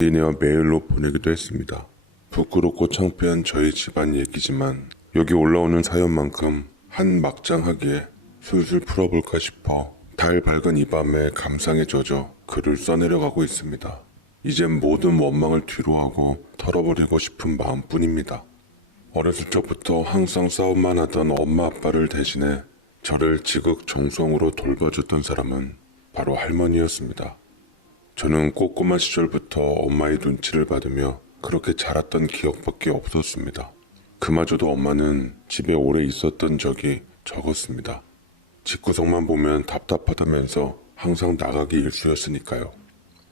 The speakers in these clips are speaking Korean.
니네와 메일로 보내기도 했습니다. 부끄럽고 창피한 저희 집안 얘기지만 여기 올라오는 사연만큼 한 막장하기에 술술 풀어볼까 싶어 달 밝은 이 밤에 감상에 젖어 글을 써내려가고 있습니다. 이젠 모든 원망을 뒤로하고 털어버리고 싶은 마음뿐입니다. 어렸을 적부터 항상 싸움만 하던 엄마 아빠를 대신해 저를 지극정성으로 돌봐줬던 사람은 바로 할머니였습니다. 저는 꼬꼬마 시절부터 엄마의 눈치를 받으며 그렇게 자랐던 기억밖에 없었습니다. 그마저도 엄마는 집에 오래 있었던 적이 적었습니다. 집구석만 보면 답답하다면서 항상 나가기 일쑤였으니까요.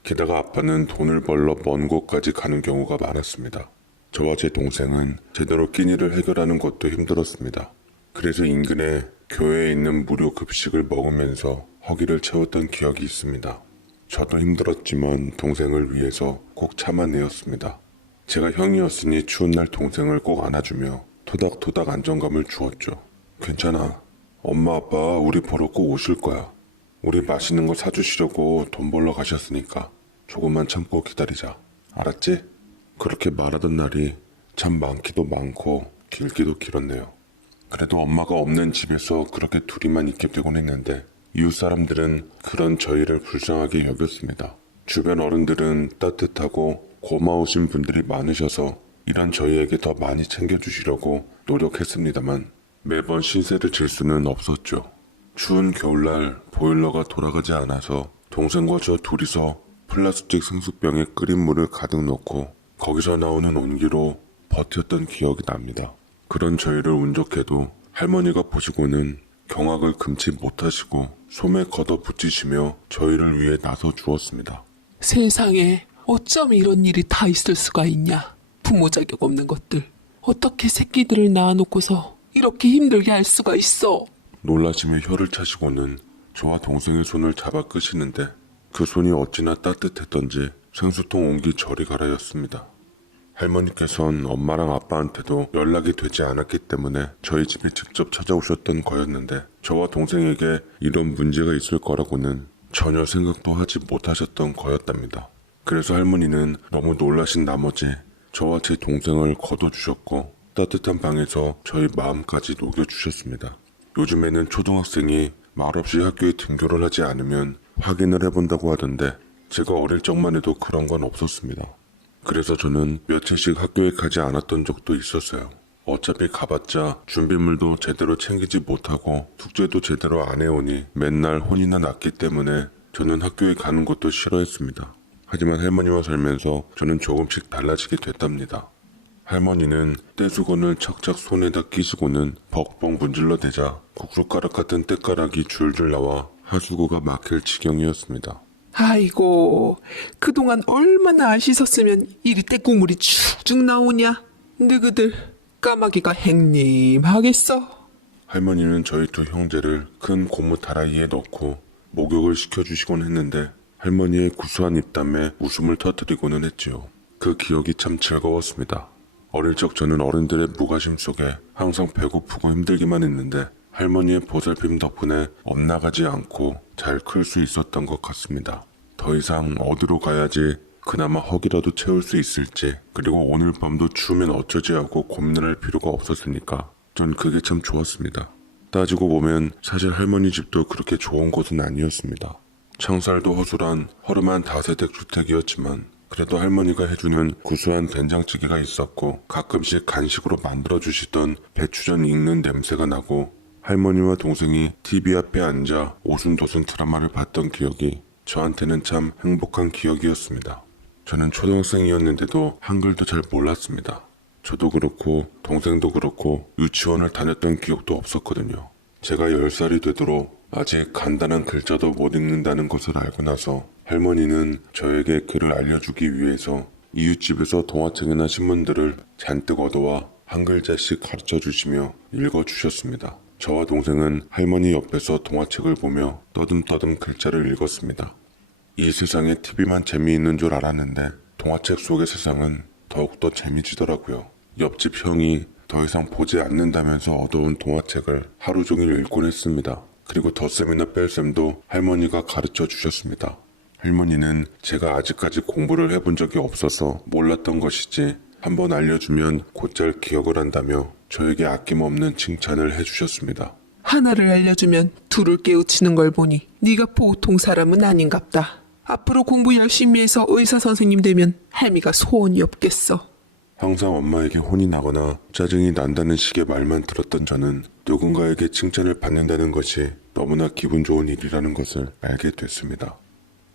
게다가 아빠는 돈을 벌러 먼 곳까지 가는 경우가 많았습니다. 저와 제 동생은 제대로 끼니를 해결하는 것도 힘들었습니다. 그래서 인근에 교회에 있는 무료 급식을 먹으면서 허기를 채웠던 기억이 있습니다. 저도 힘들었지만 동생을 위해서 꼭 참아내었습니다. 제가 형이었으니 추운 날 동생을 꼭 안아주며 토닥토닥 안정감을 주었죠. 괜찮아. 엄마 아빠 우리 보러 꼭 오실 거야. 우리 맛있는 거 사주시려고 돈 벌러 가셨으니까 조금만 참고 기다리자. 알았지? 그렇게 말하던 날이 참 많기도 많고 길기도 길었네요. 그래도 엄마가 없는 집에서 그렇게 둘이만 있게 되곤 했는데 이웃 사람들은 그런 저희를 불쌍하게 여겼습니다. 주변 어른들은 따뜻하고 고마우신 분들이 많으셔서 이런 저희에게 더 많이 챙겨주시려고 노력했습니다만 매번 신세를 질 수는 없었죠. 추운 겨울날 보일러가 돌아가지 않아서 동생과 저 둘이서 플라스틱 생수병에 끓인 물을 가득 넣고 거기서 나오는 온기로 버텼던 기억이 납니다. 그런 저희를 운 좋게도 할머니가 보시고는 경악을 금치 못하시고 소매 걷어붙이시며 저희를 위해 나서 주었습니다. 세상에 어쩜 이런 일이 다 있을 수가 있냐. 부모 자격 없는 것들. 어떻게 새끼들을 낳아놓고서 이렇게 힘들게 할 수가 있어. 놀라시며 혀를 차시고는 저와 동생의 손을 잡아 끄시는데 그 손이 어찌나 따뜻했던지 생수통 온기 저리 가라였습니다. 할머니께선 엄마랑 아빠한테도 연락이 되지 않았기 때문에 저희 집에 직접 찾아오셨던 거였는데 저와 동생에게 이런 문제가 있을 거라고는 전혀 생각도 하지 못하셨던 거였답니다. 그래서 할머니는 너무 놀라신 나머지 저와 제 동생을 거둬주셨고 따뜻한 방에서 저희 마음까지 녹여주셨습니다. 요즘에는 초등학생이 말없이 학교에 등교를 하지 않으면 확인을 해본다고 하던데 제가 어릴 적만 해도 그런 건 없었습니다. 그래서 저는 며칠씩 학교에 가지 않았던 적도 있었어요. 어차피 가봤자 준비물도 제대로 챙기지 못하고 숙제도 제대로 안 해오니 맨날 혼이나 났기 때문에 저는 학교에 가는 것도 싫어했습니다. 하지만 할머니와 살면서 저는 조금씩 달라지게 됐답니다. 할머니는 떼수건을 착착 손에다 끼시고는 벅벅 문질러 대자 국숫가락 같은 때가락이 줄줄 나와 하수구가 막힐 지경이었습니다. 아이고, 그동안 얼마나 안 씻었으면 이리 때국물이 쭉쭉 나오냐. 너희들 까마귀가 행님하겠어. 할머니는 저희 두 형제를 큰 고무 다라이에 넣고 목욕을 시켜주시곤 했는데 할머니의 구수한 입담에 웃음을 터뜨리고는 했지요. 그 기억이 참 즐거웠습니다. 어릴 적 저는 어른들의 무관심 속에 항상 배고프고 힘들기만 했는데 할머니의 보살핌 덕분에 엇나가지 않고 잘 클 수 있었던 것 같습니다. 더 이상 어디로 가야지 그나마 허기라도 채울 수 있을지, 그리고 오늘 밤도 추우면 어쩌지 하고 고민을 할 필요가 없었으니까 전 그게 참 좋았습니다. 따지고 보면 사실 할머니 집도 그렇게 좋은 곳은 아니었습니다. 창살도 허술한 허름한 다세대 주택이었지만 그래도 할머니가 해주는 구수한 된장찌개가 있었고 가끔씩 간식으로 만들어주시던 배추전 익는 냄새가 나고 할머니와 동생이 TV 앞에 앉아 오순도순 드라마를 봤던 기억이 저한테는 참 행복한 기억이었습니다. 저는 초등학생이었는데도 한글도 잘 몰랐습니다. 저도 그렇고 동생도 그렇고 유치원을 다녔던 기억도 없었거든요. 제가 10살이 되도록 아직 간단한 글자도 못 읽는다는 것을 알고 나서 할머니는 저에게 글을 알려주기 위해서 이웃집에서 동화책이나 신문들을 잔뜩 얻어와 한 글자씩 가르쳐 주시며 읽어주셨습니다. 저와 동생은 할머니 옆에서 동화책을 보며 떠듬떠듬 글자를 읽었습니다. 이 세상에 TV만 재미있는 줄 알았는데 동화책 속의 세상은 더욱더 재미지더라고요. 옆집 형이 더 이상 보지 않는다면서 얻어온 동화책을 하루 종일 읽곤 했습니다. 그리고 덧셈이나 뺄셈도 할머니가 가르쳐 주셨습니다. 할머니는 제가 아직까지 공부를 해본 적이 없어서 몰랐던 것이지 한번 알려주면 곧잘 기억을 한다며 저에게 아낌없는 칭찬을 해주셨습니다. 하나를 알려주면 둘을 깨우치는 걸 보니 네가 보통 사람은 아닌갑다. 앞으로 공부 열심히 해서 의사 선생님 되면 할미가 소원이 없겠어. 항상 엄마에게 혼이 나거나 짜증이 난다는 식의 말만 들었던 저는 누군가에게 칭찬을 받는다는 것이 너무나 기분 좋은 일이라는 것을 알게 됐습니다.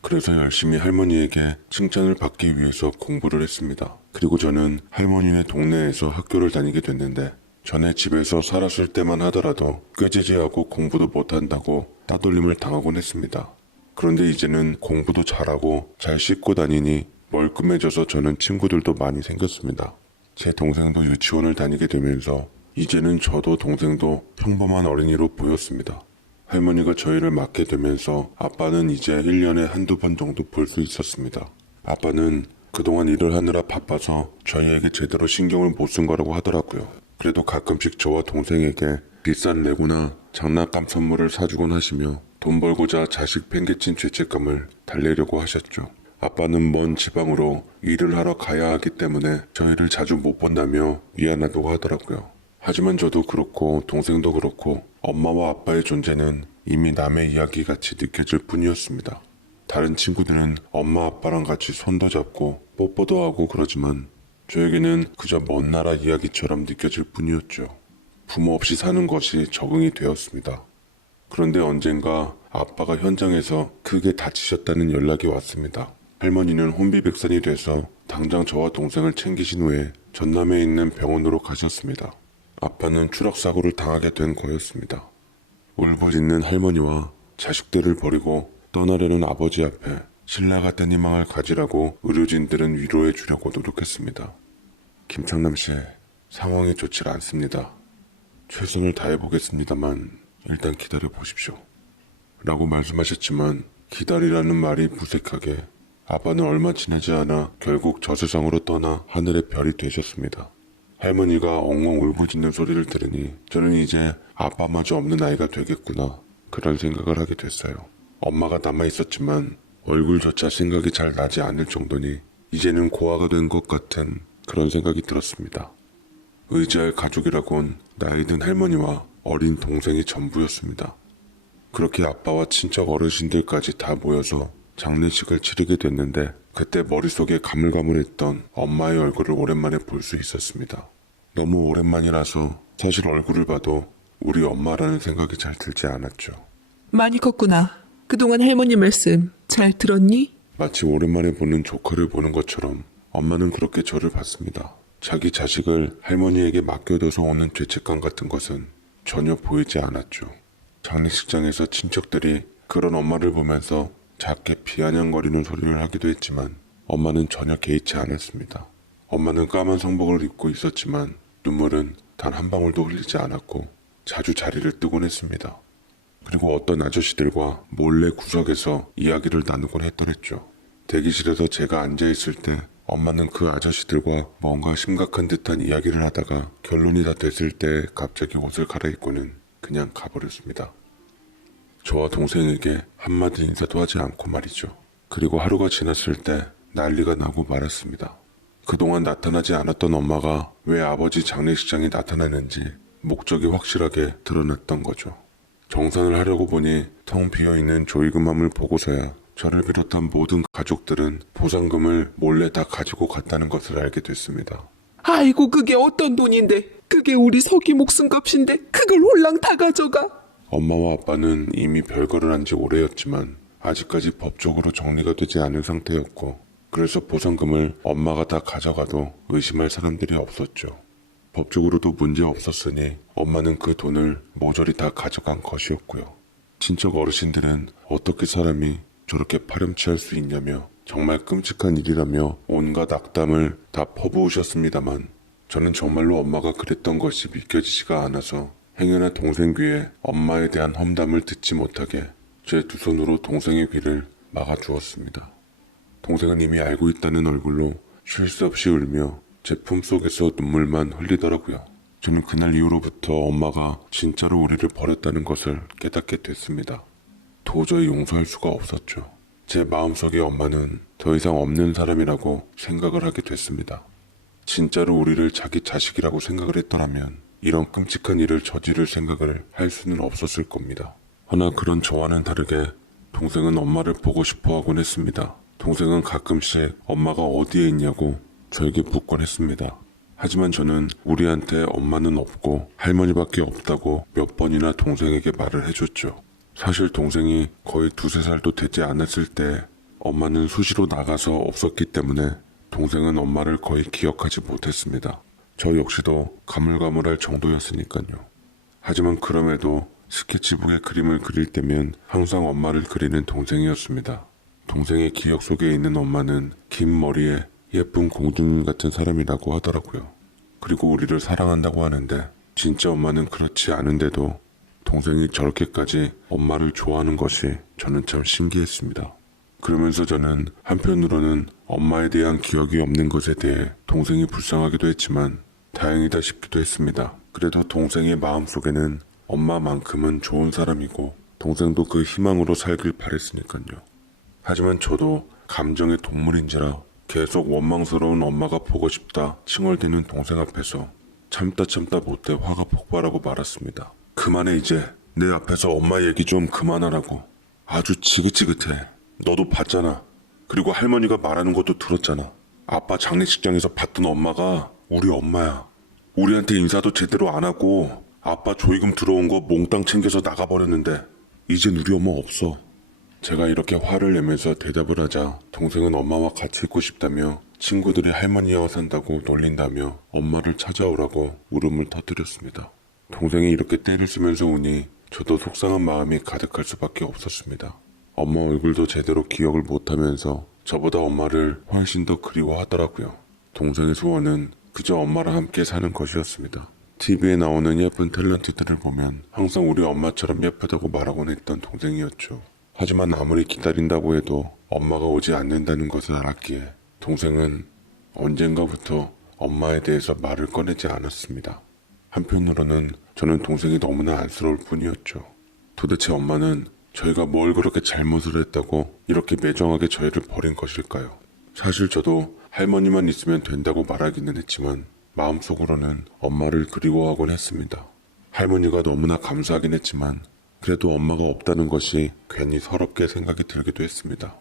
그래서 열심히 할머니에게 칭찬을 받기 위해서 공부를 했습니다. 그리고 저는 할머니네 동네에서 학교를 다니게 됐는데 전에 집에서 살았을 때만 하더라도 꾀지지하고 공부도 못한다고 따돌림을 당하곤 했습니다. 그런데 이제는 공부도 잘하고 잘 씻고 다니니 멀끔해져서 저는 친구들도 많이 생겼습니다. 제 동생도 유치원을 다니게 되면서 이제는 저도 동생도 평범한 어린이로 보였습니다. 할머니가 저희를 맡게 되면서 아빠는 이제 1년에 한두 번 정도 볼 수 있었습니다. 아빠는 그동안 일을 하느라 바빠서 저희에게 제대로 신경을 못 쓴 거라고 하더라고요. 그래도 가끔씩 저와 동생에게 비싼 레고나 장난감 선물을 사주곤 하시며 돈 벌고자 자식 팽개친 죄책감을 달래려고 하셨죠. 아빠는 먼 지방으로 일을 하러 가야 하기 때문에 저희를 자주 못 본다며 미안하다고 하더라고요. 하지만 저도 그렇고 동생도 그렇고 엄마와 아빠의 존재는 이미 남의 이야기같이 느껴질 뿐이었습니다. 다른 친구들은 엄마 아빠랑 같이 손도 잡고 뽀뽀도 하고 그러지만 저에게는 그저 먼 나라 이야기처럼 느껴질 뿐이었죠. 부모 없이 사는 것이 적응이 되었습니다. 그런데 언젠가 아빠가 현장에서 크게 다치셨다는 연락이 왔습니다. 할머니는 혼비백산이 돼서 당장 저와 동생을 챙기신 후에 전남에 있는 병원으로 가셨습니다. 아빠는 추락사고를 당하게 된 거였습니다. 울부짖는 할머니와 자식들을 버리고 떠나려는 아버지 앞에 신라 같은 희망을 가지라고 의료진들은 위로해 주려고 노력했습니다. 김창남 씨, 상황이 좋지 않습니다. 최선을 다해 보겠습니다만 일단 기다려 보십시오. 라고 말씀하셨지만 기다리라는 말이 무색하게 아빠는 얼마 지나지 않아 결국 저 세상으로 떠나 하늘의 별이 되셨습니다. 할머니가 엉엉 울부짖는 소리를 들으니 저는 이제 아빠마저 없는 아이가 되겠구나 그런 생각을 하게 됐어요. 엄마가 남아있었지만 얼굴조차 생각이 잘 나지 않을 정도니 이제는 고아가 된 것 같은 그런 생각이 들었습니다. 의지할 가족이라곤 나이든 할머니와 어린 동생이 전부였습니다. 그렇게 아빠와 친척 어르신들까지 다 모여서 장례식을 치르게 됐는데 그때 머릿속에 가물가물했던 엄마의 얼굴을 오랜만에 볼 수 있었습니다. 너무 오랜만이라서 사실 얼굴을 봐도 우리 엄마라는 생각이 잘 들지 않았죠. 많이 컸구나. 그동안 할머니 말씀 잘 들었니? 마치 오랜만에 보는 조카를 보는 것처럼 엄마는 그렇게 저를 봤습니다. 자기 자식을 할머니에게 맡겨둬서 오는 죄책감 같은 것은 전혀 보이지 않았죠. 장례식장에서 친척들이 그런 엄마를 보면서 작게 비아냥거리는 소리를 하기도 했지만 엄마는 전혀 개의치 않았습니다. 엄마는 까만 성복을 입고 있었지만 눈물은 단 한 방울도 흘리지 않았고 자주 자리를 뜨곤 했습니다. 그리고 어떤 아저씨들과 몰래 구석에서 이야기를 나누곤 했더랬죠. 대기실에서 제가 앉아있을 때 엄마는 그 아저씨들과 뭔가 심각한 듯한 이야기를 하다가 결론이 다 됐을 때 갑자기 옷을 갈아입고는 그냥 가버렸습니다. 저와 동생에게 한마디 인사도 하지 않고 말이죠. 그리고 하루가 지났을 때 난리가 나고 말았습니다. 그동안 나타나지 않았던 엄마가 왜 아버지 장례식장에 나타나는지 목적이 확실하게 드러났던 거죠. 정산을 하려고 보니 텅 비어있는 조의금함을 보고서야 저를 비롯한 모든 가족들은 보상금을 몰래 다 가지고 갔다는 것을 알게 됐습니다. 아이고 그게 어떤 돈인데 그게 우리 서기 목숨값인데 그걸 홀랑 다 가져가. 엄마와 아빠는 이미 별거를 한 지 오래였지만 아직까지 법적으로 정리가 되지 않은 상태였고 그래서 보상금을 엄마가 다 가져가도 의심할 사람들이 없었죠. 법적으로도 문제 없었으니 엄마는 그 돈을 모조리 다 가져간 것이었고요. 친척 어르신들은 어떻게 사람이 저렇게 파렴치할 수 있냐며 정말 끔찍한 일이라며 온갖 악담을 다 퍼부으셨습니다만 저는 정말로 엄마가 그랬던 것이 믿겨지지가 않아서 행여나 동생 귀에 엄마에 대한 험담을 듣지 못하게 제 두 손으로 동생의 귀를 막아주었습니다. 동생은 이미 알고 있다는 얼굴로 쉴 새 없이 울며 제 품속에서 눈물만 흘리더라고요. 저는 그날 이후로부터 엄마가 진짜로 우리를 버렸다는 것을 깨닫게 됐습니다. 도저히 용서할 수가 없었죠. 제 마음속에 엄마는 더 이상 없는 사람이라고 생각을 하게 됐습니다. 진짜로 우리를 자기 자식이라고 생각을 했더라면 이런 끔찍한 일을 저지를 생각을 할 수는 없었을 겁니다. 허나 그런 저와는 다르게 동생은 엄마를 보고 싶어 하곤 했습니다. 동생은 가끔씩 엄마가 어디에 있냐고 저에게 묻곤 했습니다. 하지만 저는 우리한테 엄마는 없고 할머니밖에 없다고 몇 번이나 동생에게 말을 해줬죠. 사실 동생이 거의 2~3살도 되지 않았을 때 엄마는 수시로 나가서 없었기 때문에 동생은 엄마를 거의 기억하지 못했습니다. 저 역시도 가물가물할 정도였으니까요. 하지만 그럼에도 스케치북에 그림을 그릴 때면 항상 엄마를 그리는 동생이었습니다. 동생의 기억 속에 있는 엄마는 긴 머리에 예쁜 공주님 같은 사람이라고 하더라고요. 그리고 우리를 사랑한다고 하는데 진짜 엄마는 그렇지 않은데도 동생이 저렇게까지 엄마를 좋아하는 것이 저는 참 신기했습니다. 그러면서 저는 한편으로는 엄마에 대한 기억이 없는 것에 대해 동생이 불쌍하기도 했지만 다행이다 싶기도 했습니다. 그래도 동생의 마음속에는 엄마만큼은 좋은 사람이고 동생도 그 희망으로 살길 바랬으니까요. 하지만 저도 감정의 동물인지라 계속 원망스러운 엄마가 보고 싶다 칭얼대는 동생 앞에서 참다 못해 화가 폭발하고 말았습니다. 그만해 이제. 내 앞에서 엄마 얘기 좀 그만하라고. 아주 지긋지긋해. 너도 봤잖아. 그리고 할머니가 말하는 것도 들었잖아. 아빠 장례식장에서 봤던 엄마가 우리 엄마야. 우리한테 인사도 제대로 안 하고 아빠 조의금 들어온 거 몽땅 챙겨서 나가버렸는데 이젠 우리 엄마 없어. 제가 이렇게 화를 내면서 대답을 하자 동생은 엄마와 같이 있고 싶다며 친구들이 할머니와 산다고 놀린다며 엄마를 찾아오라고 울음을 터뜨렸습니다. 동생이 이렇게 떼를 쓰면서 우니 저도 속상한 마음이 가득할 수밖에 없었습니다. 엄마 얼굴도 제대로 기억을 못하면서 저보다 엄마를 훨씬 더 그리워하더라고요. 동생의 소원은 그저 엄마랑 함께 사는 것이었습니다. TV에 나오는 예쁜 탤런트들을 보면 항상 우리 엄마처럼 예쁘다고 말하곤 했던 동생이었죠. 하지만 아무리 기다린다고 해도 엄마가 오지 않는다는 것을 알았기에 동생은 언젠가부터 엄마에 대해서 말을 꺼내지 않았습니다. 한편으로는 저는 동생이 너무나 안쓰러울 뿐이었죠. 도대체 엄마는 저희가 뭘 그렇게 잘못을 했다고 이렇게 매정하게 저희를 버린 것일까요? 사실 저도 할머니만 있으면 된다고 말하기는 했지만 마음속으로는 엄마를 그리워하곤 했습니다. 할머니가 너무나 감사하긴 했지만 그래도 엄마가 없다는 것이 괜히 서럽게 생각이 들기도 했습니다.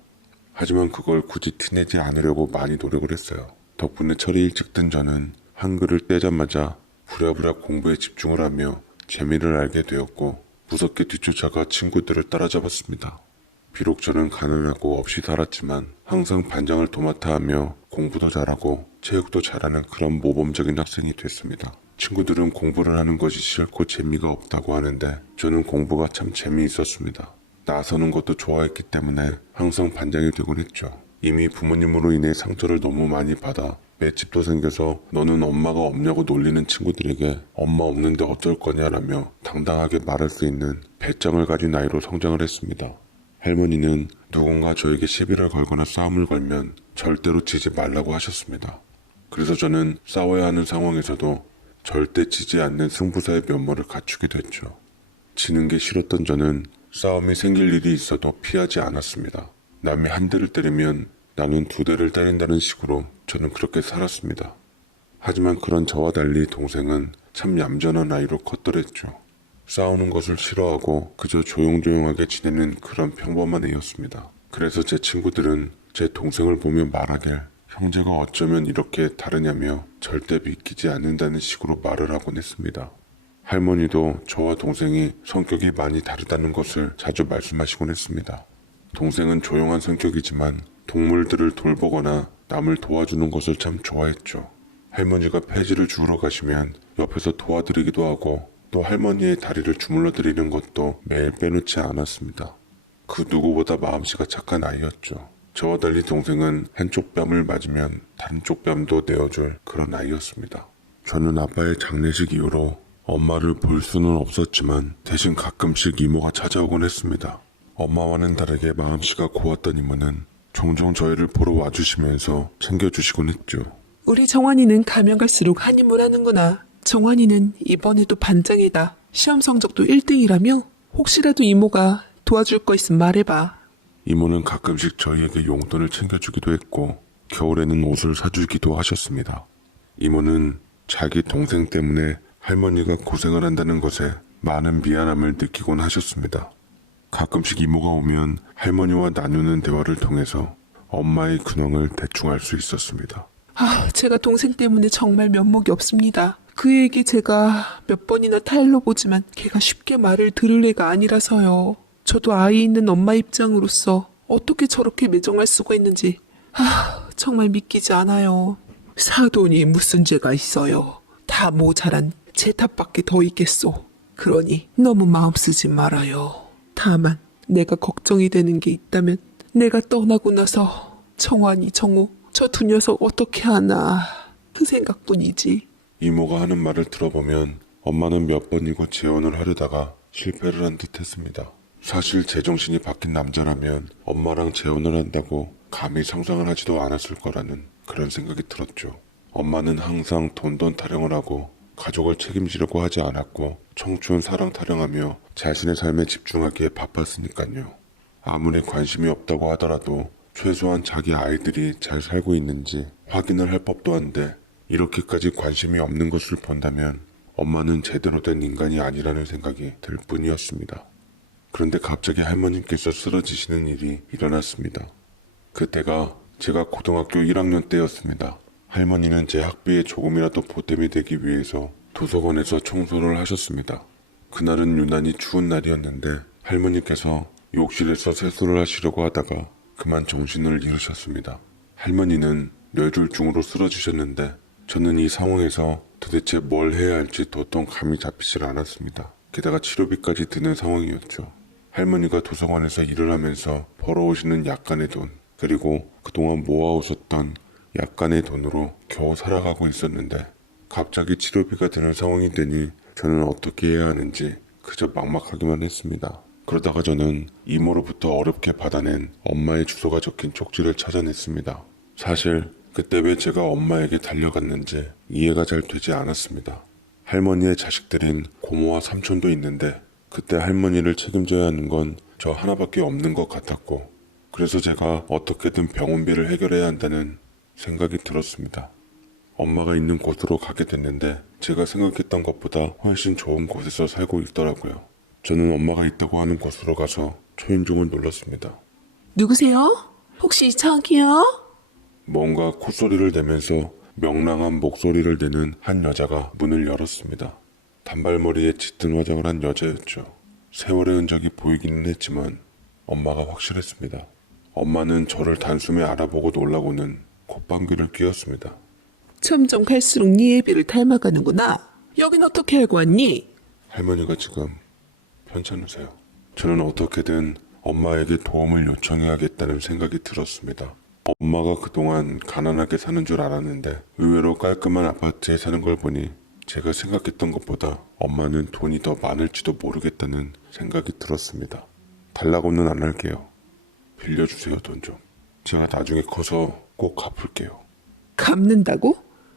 하지만 그걸 굳이 티내지 않으려고 많이 노력을 했어요. 덕분에 철이 일찍 든 저는 한글을 떼자마자 부랴부랴 공부에 집중을 하며 재미를 알게 되었고 무섭게 뒤쫓아가 친구들을 따라잡았습니다. 비록 저는 가난하고 없이 살았지만 항상 반장을 도맡아 하며 공부도 잘하고 체육도 잘하는 그런 모범적인 학생이 됐습니다. 친구들은 공부를 하는 것이 싫고 재미가 없다고 하는데 저는 공부가 참 재미있었습니다. 나서는 것도 좋아했기 때문에 항상 반장이 되곤 했죠. 이미 부모님으로 인해 상처를 너무 많이 받아 맷집도 생겨서 너는 엄마가 없냐고 놀리는 친구들에게 엄마 없는데 어쩔 거냐라며 당당하게 말할 수 있는 배짱을 가진 아이로 성장을 했습니다. 할머니는 누군가 저에게 시비를 걸거나 싸움을 걸면 절대로 지지 말라고 하셨습니다. 그래서 저는 싸워야 하는 상황에서도 절대 지지 않는 승부사의 면모를 갖추게 됐죠. 지는 게 싫었던 저는 싸움이 생길 일이 있어도 피하지 않았습니다. 남이 한 대를 때리면 나는 2대를 때린다는 식으로 저는 그렇게 살았습니다. 하지만 그런 저와 달리 동생은 참 얌전한 아이로 컸더랬죠. 싸우는 것을 싫어하고 그저 조용조용하게 지내는 그런 평범한 애였습니다. 그래서 제 친구들은 제 동생을 보며 말하길 형제가 어쩌면 이렇게 다르냐며 절대 믿기지 않는다는 식으로 말을 하곤 했습니다. 할머니도 저와 동생이 성격이 많이 다르다는 것을 자주 말씀하시곤 했습니다. 동생은 조용한 성격이지만 동물들을 돌보거나 남을 도와주는 것을 참 좋아했죠. 할머니가 폐지를 주우러 가시면 옆에서 도와드리기도 하고 또 할머니의 다리를 주물러 드리는 것도 매일 빼놓지 않았습니다. 그 누구보다 마음씨가 착한 아이였죠. 저와 달리 동생은 한쪽 뺨을 맞으면 다른 쪽 뺨도 내어줄 그런 아이였습니다. 저는 아빠의 장례식 이후로 엄마를 볼 수는 없었지만 대신 가끔씩 이모가 찾아오곤 했습니다. 엄마와는 다르게 마음씨가 고왔던 이모는 종종 저희를 보러 와주시면서 챙겨주시곤 했죠. 우리 정환이는 가면 갈수록 한임을 하는구나. 정환이는 이번에도 반장이다. 시험 성적도 1등이라며? 혹시라도 이모가 도와줄 거 있으면 말해봐. 이모는 가끔씩 저희에게 용돈을 챙겨주기도 했고 겨울에는 옷을 사주기도 하셨습니다. 이모는 자기 동생 때문에 할머니가 고생을 한다는 것에 많은 미안함을 느끼곤 하셨습니다. 가끔씩 이모가 오면 할머니와 나누는 대화를 통해서 엄마의 근황을 대충 알 수 있었습니다. 제가 동생 때문에 정말 면목이 없습니다. 그에게 제가 몇 번이나 타일러 보지만 걔가 쉽게 말을 들을 애가 아니라서요. 저도 아이 있는 엄마 입장으로서 어떻게 저렇게 매정할 수가 있는지 정말 믿기지 않아요. 사돈이 무슨 죄가 있어요. 다 모자란 제 탓밖에 더 있겠소. 그러니 너무 마음 쓰지 말아요. 다만 내가 걱정이 되는 게 있다면 내가 떠나고 나서 정환이 정우 저 두 녀석 어떻게 하나 그 생각뿐이지. 이모가 하는 말을 들어보면 엄마는 몇 번이고 재혼을 하려다가 실패를 한 듯 했습니다. 사실 제정신이 바뀐 남자라면 엄마랑 재혼을 한다고 감히 상상을 하지도 않았을 거라는 그런 생각이 들었죠. 엄마는 항상 돈 타령을 하고 가족을 책임지려고 하지 않았고 청춘 사랑 타령하며 자신의 삶에 집중하기에 바빴으니까요. 아무리 관심이 없다고 하더라도 최소한 자기 아이들이 잘 살고 있는지 확인을 할 법도 한데 이렇게까지 관심이 없는 것을 본다면 엄마는 제대로 된 인간이 아니라는 생각이 들 뿐이었습니다. 그런데 갑자기 할머님께서 쓰러지시는 일이 일어났습니다. 그때가 제가 고등학교 1학년 때였습니다. 할머니는 제 학비에 조금이라도 보탬이 되기 위해서 도서관에서 청소를 하셨습니다. 그날은 유난히 추운 날이었는데 할머니께서 욕실에서 세수를 하시려고 하다가 그만 정신을 잃으셨습니다. 할머니는 뇌졸중으로 쓰러지셨는데 저는 이 상황에서 도대체 뭘 해야 할지 도통 감이 잡히질 않았습니다. 게다가 치료비까지 드는 상황이었죠. 할머니가 도서관에서 일을 하면서 벌어오시는 약간의 돈, 그리고 그동안 모아오셨던 약간의 돈으로 겨우 살아가고 있었는데 갑자기 치료비가 드는 상황이 되니 저는 어떻게 해야 하는지 그저 막막하기만 했습니다. 그러다가 저는 이모로부터 어렵게 받아낸 엄마의 주소가 적힌 쪽지를 찾아냈습니다. 사실 그때 왜 제가 엄마에게 달려갔는지 이해가 잘 되지 않았습니다. 할머니의 자식들인 고모와 삼촌도 있는데 그때 할머니를 책임져야 하는 건 저 하나밖에 없는 것 같았고 그래서 제가 어떻게든 병원비를 해결해야 한다는 생각이 들었습니다. 엄마가 있는 곳으로 가게 됐는데 제가 생각했던 것보다 훨씬 좋은 곳에서 살고 있더라고요. 저는 엄마가 있다고 하는 곳으로 가서 초인종을 눌렀습니다. 누구세요? 혹시 저기요? 뭔가 콧소리를 내면서 명랑한 목소리를 내는 한 여자가 문을 열었습니다. 단발머리에 짙은 화장을 한 여자였죠. 세월의 흔적이 보이기는 했지만 엄마가 확실했습니다. 엄마는 저를 단숨에 알아보고 놀라고는 콧방귀를 뀌었습니다. 점점 갈수록 네 애비를 닮아가는구나. 여긴 어떻게 알고 왔니? 할머니가 지금 편찮으세요. 저는 어떻게든 엄마에게 도움을 요청해야겠다는 생각이 들었습니다. 엄마가 그동안 가난하게 사는 줄 알았는데 의외로 깔끔한 아파트에 사는 걸 보니 제가 생각했던 것보다 엄마는 돈이 더 많을지도 모르겠다는 생각이 들었습니다. 달라고는 안 할게요. 빌려주세요, 돈 좀. 제가 나중에 커서 꼭 갚을게요. 갚는다고?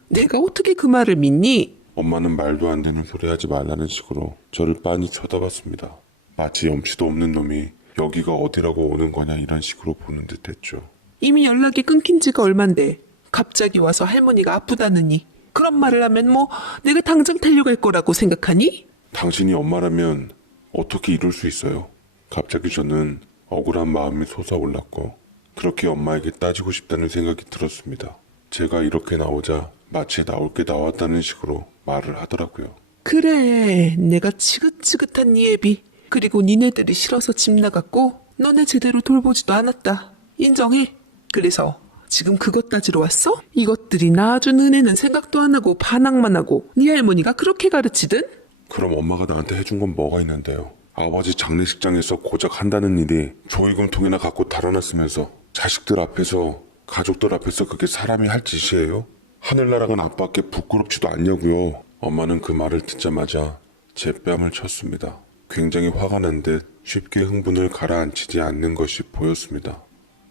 내가 어떻게 그 말을 믿니? 엄마는 말도 안 되는 소리 하지 말라는 식으로 저를 빤히 쳐다봤습니다. 마치 염치도 없는 놈이 여기가 어디라고 오는 거냐 이런 식으로 보는 듯 했죠. 이미 연락이 끊긴 지가 얼만데 갑자기 와서 할머니가 아프다느니 그런 말을 하면 뭐 내가 당장 달려갈 거라고 생각하니? 당신이 엄마라면 어떻게 이럴 수 있어요? 갑자기 저는 억울한 마음이 솟아올랐고 그렇게 엄마에게 따지고 싶다는 생각이 들었습니다. 제가 이렇게 나오자 마치 나올 게 나왔다는 식으로 말을 하더라고요. 그래, 내가 지긋지긋한 네 애비 그리고 니네들이 싫어서 집 나갔고 너네 제대로 돌보지도 않았다. 인정해. 그래서 지금 그것 따지러 왔어? 이것들이 낳아준 은혜는 생각도 안 하고 반항만 하고 네 할머니가 그렇게 가르치든? 그럼 엄마가 나한테 해준 건 뭐가 있는데요? 아버지 장례식장에서 고작 한다는 일이 조의금통이나 갖고 달아났으면서 자식들 앞에서 가족들 앞에서 그게 사람이 할 짓이에요? 하늘나라간 아빠께 부끄럽지도 않냐고요. 엄마는 그 말을 듣자마자 제 뺨을 쳤습니다. 굉장히 화가 난 듯 쉽게 흥분을 가라앉히지 않는 것이 보였습니다.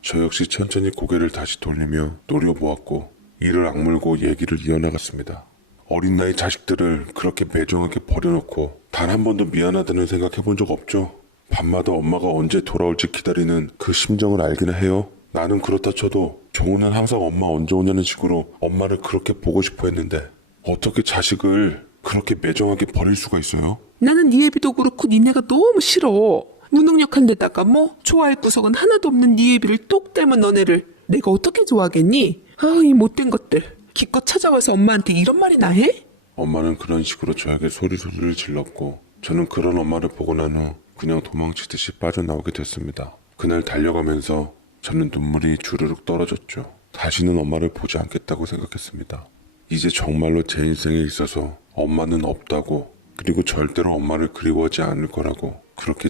저 역시 천천히 고개를 다시 돌리며 노려보았고 이를 악물고 얘기를 이어나갔습니다. 어린 나이 자식들을 그렇게 매정하게 버려놓고 단 한 번도 미안하다는 생각 해본 적 없죠? 밤마다 엄마가 언제 돌아올지 기다리는 그 심정을 알기는 해요. 나는 그렇다 쳐도 종우는 항상 엄마 언제 오냐는 식으로 엄마를 그렇게 보고 싶어 했는데 어떻게 자식을 그렇게 매정하게 버릴 수가 있어요? 나는 네 애비도 그렇고 니네가 너무 싫어. 무능력한 데다가 뭐 좋아할 구석은 하나도 없는 네 애비를 똑 닮은 너네를 내가 어떻게 좋아하겠니? 아, 이 못된 것들. 기껏 찾아와서 엄마한테 이런 말이나 해? 엄마는 그런 식으로 저에게 소리소리를 질렀고 저는 그런 엄마를 보고 난 후 그냥 도망치듯이 빠져나오게 됐습니다. 그날 달려가면서 저는 눈물이 주르륵 떨어졌죠. 다시는 엄마를 보지 않겠다고 생각했습니다. 이제 정말로 제 인생에 있어서 엄마는 없다고, 그리고 절대로 엄마를 그리워하지 않을 거라고 그렇게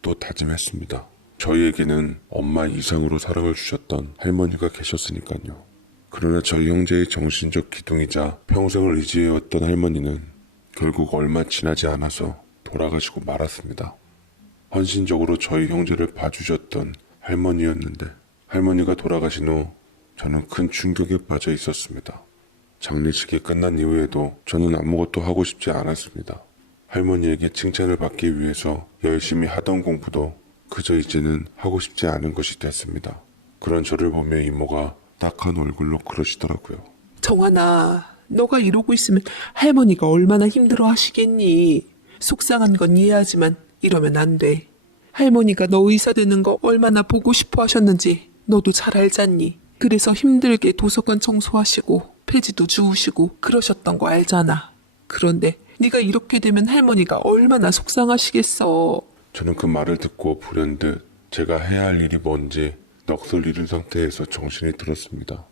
또 다짐했습니다. 저희에게는 엄마 이상으로 사랑을 주셨던 할머니가 계셨으니까요. 그러나 저희 형제의 정신적 기둥이자 평생을 의지해왔던 할머니는 결국 얼마 지나지 않아서 돌아가시고 말았습니다. 헌신적으로 저희 형제를 봐주셨던 할머니였는데 할머니가 돌아가신 후 저는 큰 충격에 빠져 있었습니다. 장례식이 끝난 이후에도 저는 아무것도 하고 싶지 않았습니다. 할머니에게 칭찬을 받기 위해서 열심히 하던 공부도 그저 이제는 하고 싶지 않은 것이 됐습니다. 그런 저를 보며 이모가 딱한 얼굴로 그러시더라고요. 정환아, 너가 이러고 있으면 할머니가 얼마나 힘들어 하시겠니? 속상한 건 이해하지만 이러면 안 돼. 할머니가 너 의사 되는 거 얼마나 보고 싶어 하셨는지 너도 잘 알잖니. 그래서 힘들게 도서관 청소하시고 폐지도 주우시고 그러셨던 거 알잖아. 그런데 네가 이렇게 되면 할머니가 얼마나 속상하시겠어. 저는 그 말을 듣고 불현듯 제가 해야 할 일이 뭔지 넋을 잃은 상태에서 정신이 들었습니다.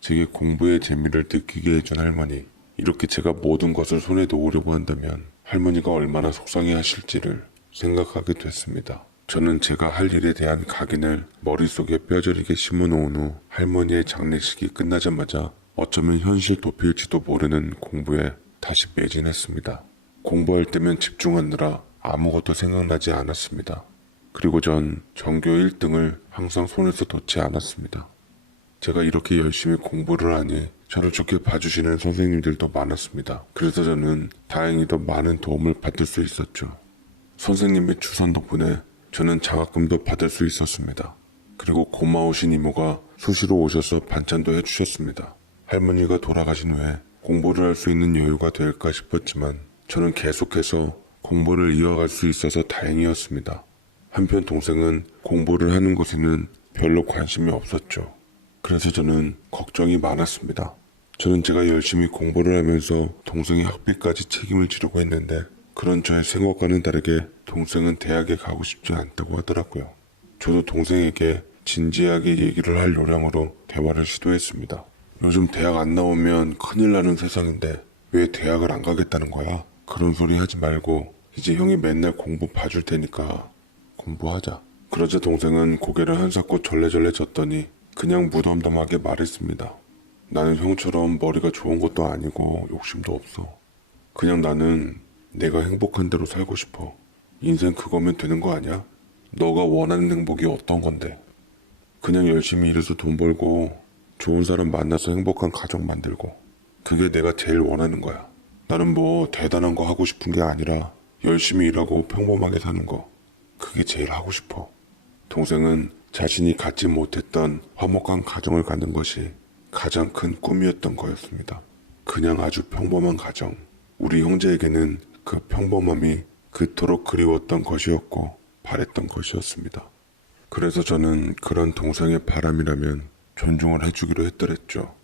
제게 공부의 재미를 느끼게 해준 할머니, 이렇게 제가 모든 것을 손에 놓으려고 한다면 할머니가 얼마나 속상해 하실지를 생각하게 됐습니다. 저는 제가 할 일에 대한 각인을 머릿속에 뼈저리게 심어놓은 후 할머니의 장례식이 끝나자마자 어쩌면 현실 도피일지도 모르는 공부에 다시 매진했습니다. 공부할 때면 집중하느라 아무것도 생각나지 않았습니다. 그리고 전 전교 1등을 항상 손에서 놓지 않았습니다. 제가 이렇게 열심히 공부를 하니 저를 좋게 봐주시는 선생님들도 많았습니다. 그래서 저는 다행히도 많은 도움을 받을 수 있었죠. 선생님의 추선 덕분에 저는 장학금도 받을 수 있었습니다. 그리고 고마우신 이모가 수시로 오셔서 반찬도 해주셨습니다. 할머니가 돌아가신 후에 공부를 할 수 있는 여유가 될까 싶었지만 저는 계속해서 공부를 이어갈 수 있어서 다행이었습니다. 한편 동생은 공부를 하는 것에는 별로 관심이 없었죠. 그래서 저는 걱정이 많았습니다. 저는 제가 열심히 공부를 하면서 동생의 학비까지 책임을 지려고 했는데 그런 저의 생각과는 다르게 동생은 대학에 가고 싶지 않다고 하더라고요. 저도 동생에게 진지하게 얘기를 할 요량으로 대화를 시도했습니다. 요즘 대학 안 나오면 큰일 나는 세상인데 왜 대학을 안 가겠다는 거야? 그런 소리 하지 말고 이제 형이 맨날 공부 봐줄 테니까 공부하자. 그러자 동생은 고개를 한사코 절레절레 졌더니 그냥 무덤덤하게 말했습니다. 나는 형처럼 머리가 좋은 것도 아니고 욕심도 없어. 그냥 나는 내가 행복한 대로 살고 싶어. 인생 그거면 되는 거 아니야? 너가 원하는 행복이 어떤 건데? 그냥 열심히 일해서 돈 벌고 좋은 사람 만나서 행복한 가정 만들고 그게 내가 제일 원하는 거야. 나는 뭐 대단한 거 하고 싶은 게 아니라 열심히 일하고 평범하게 사는 거, 그게 제일 하고 싶어. 동생은 자신이 갖지 못했던 화목한 가정을 갖는 것이 가장 큰 꿈이었던 거였습니다. 그냥 아주 평범한 가정. 우리 형제에게는 그 평범함이 그토록 그리웠던 것이었고 바랬던 것이었습니다. 그래서 저는 그런 동생의 바람이라면 존중을 해주기로 했더랬죠.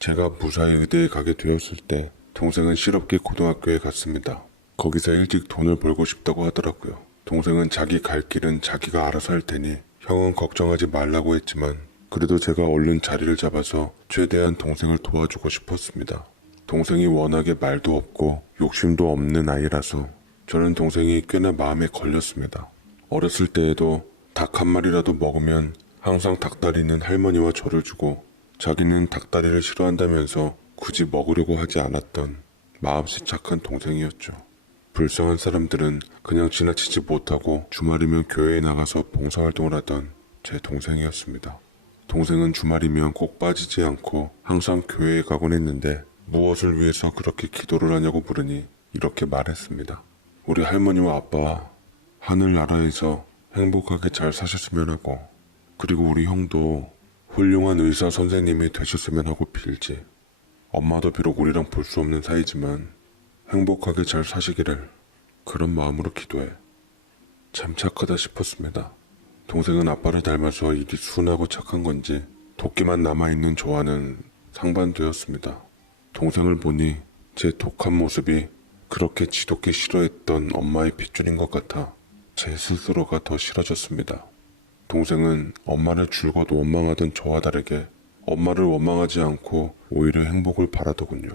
제가 무사히 의대에 가게 되었을 때 동생은 실업계 고등학교에 갔습니다. 거기서 일찍 돈을 벌고 싶다고 하더라고요. 동생은 자기 갈 길은 자기가 알아서 할 테니 형은 걱정하지 말라고 했지만 그래도 제가 얼른 자리를 잡아서 최대한 동생을 도와주고 싶었습니다. 동생이 워낙에 말도 없고 욕심도 없는 아이라서 저는 동생이 꽤나 마음에 걸렸습니다. 어렸을 때에도 닭 한 마리라도 먹으면 항상 닭다리는 할머니와 저를 주고 자기는 닭다리를 싫어한다면서 굳이 먹으려고 하지 않았던 마음씨 착한 동생이었죠. 불쌍한 사람들은 그냥 지나치지 못하고 주말이면 교회에 나가서 봉사활동을 하던 제 동생이었습니다. 동생은 주말이면 꼭 빠지지 않고 항상 교회에 가곤 했는데 무엇을 위해서 그렇게 기도를 하냐고 물으니 이렇게 말했습니다. 우리 할머니와 아빠 하늘나라에서 행복하게 잘 사셨으면 하고, 그리고 우리 형도 훌륭한 의사 선생님이 되셨으면 하고 빌지. 엄마도 비록 우리랑 볼 수 없는 사이지만 행복하게 잘 사시기를 그런 마음으로 기도해. 참 착하다 싶었습니다. 동생은 아빠를 닮아서 일이 순하고 착한 건지 도끼만 남아있는 저와는 상반되었습니다. 동생을 보니 제 독한 모습이 그렇게 지독히 싫어했던 엄마의 핏줄인 것 같아 제 스스로가 더 싫어졌습니다. 동생은 엄마를 줄곧 원망하던 저와 다르게 엄마를 원망하지 않고 오히려 행복을 바라더군요.